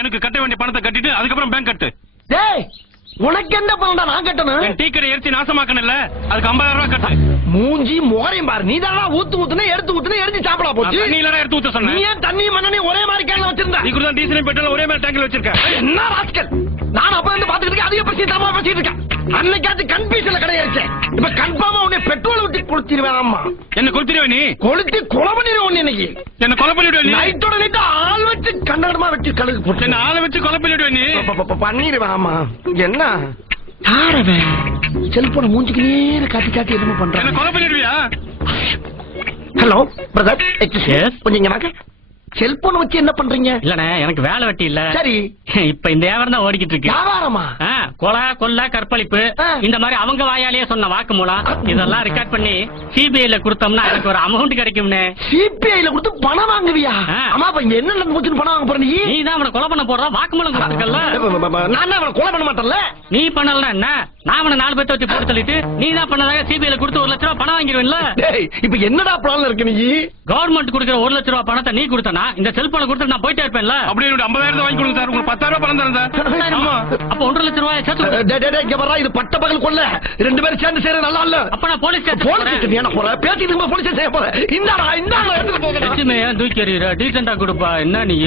எனக்கு கட்ட வேண்டிய பணத்தை கட்டிட்டு அதுக்கப்புறம் பேங்க் கட்டு. டேய் உனக்கு என்ன பண்ணடா நான் கட்டணும்? டீ கடை எரிச்சு நாசமாக்கணும்ல, அதுக்கு 50,000 ரூபாய் கட்டு. மூஞ்சி முகரையும் பாரு, நீ தானா ஊத்துனா எடுத்து எரிஞ்சு சாப்பிடா போச்சு. நீ இல்லடா எடுத்து ஊத்த சொன்ன. நீ ஏன் தண்ணி மண்ணனே ஒரே மாதிரி கேன்ல வச்சிருந்த? நீ கூட டீசல் பெட்ரோல் ஒரே மாதிரி டேங்க்ல வச்சிருக்க. என்ன ராஸ்கல், நான் அப்ப வந்து பாத்துக்கிட்டு இருக்கேன், அதிக பத்தி தப்பா பேசிட்டு இருக்கேன். அன்னைக்காச்சு கன்ஃபியூஷன்ல கிடையாச்சு, இப்ப கன்ஃபார்மா உன்னை பெட்ரோல் ஊத்தி கொளுத்திடுவேன். ஆமா என்ன கொளுத்திடுவே? நீ கொளுத்தி கொலை பண்ணிடுவோம். இன்னைக்கு என்ன கொலை பண்ணிடுவே? நைட்டோட நைட்டு ஆள் வச்சு கண்ணடமா வச்சு கழுகு போட்டு என்ன ஆளை வச்சு கொலை பண்ணிடுவே? நீ பண்ணிடுவேன். ஆமா என்ன செல்போன மூஞ்சிக்கு நேர காட்டி காட்டி என்னமோ பண்ற. கொலை பண்ணிடுவியா? ஹலோ பிரதர், கொஞ்சம் இங்க வாங்க. செல்போன் வச்சு என்ன பண்றீங்க? இல்லண்ணே, எனக்கு வேலை வெட்டி இல்ல. சரி, இப்ப இந்த வியாபாரம் தான் ஓடிக்கிட்டு இருக்கு. வியாபாரமா? கொலை கொள்ள கற்பழிப்பு இந்த மாதிரி அவங்க வாயாலேயே சொன்ன வாக்குமூலம் இதெல்லாம் ரெக்கார்ட் பண்ணி சிபிஐல கொடுத்தோம்னா எனக்கு ஒரு அமௌண்ட் கிடைக்கும்னே. சிபிஐல கொடுத்து பணம் வாங்குவியா? ஆமா, அப்ப இங்க என்ன மூச்சு பணம் வாங்க போற? நீ தான் அவனை கொலை பண்ண போடுற, வாக்குமூலம் கொடுத்துருக்கல. நான் அவனை கொலை பண்ண மாட்டேன்ல. நீ பண்ணல என்ன, நான் அவனை 4 பேர்த்த வச்சு போட்டு சொல்லிட்டு நீ தான் பண்ணதாக சிபிஐல கொடுத்து 1 லட்ச ரூபாய் பணம் வாங்கிடுவேன்ல. இப்ப என்னடா பிளான்ல இருக்கு? நீ கவர்மெண்ட் கொடுக்கிற 1 லட்ச ரூபாய் பணத்தை நீ கொடுத்தனா இந்த செல்போனை கொடுத்து நான் போயிட்டே இருப்பேன்ல. அப்படியே 50,000 வாங்கி கொடுங்க சார், உங்களுக்கு 10,000 பணம் தரேன் சார். அப்ப 1.5 லட்ச ரூபாய் இது பட்ட பகல் கொள்ள 2 பேரும் சேர்ந்து செய்யறது நல்லா இல்ல. அப்ப நான் போலீஸ் பேசிட்டு போலீஸ் செய்ய போறேன். இந்தாடா எடுத்துட்டு போகிறேன். தூக்கி எறிகிற டீசெண்டா கொடுப்பா என்ன நீ.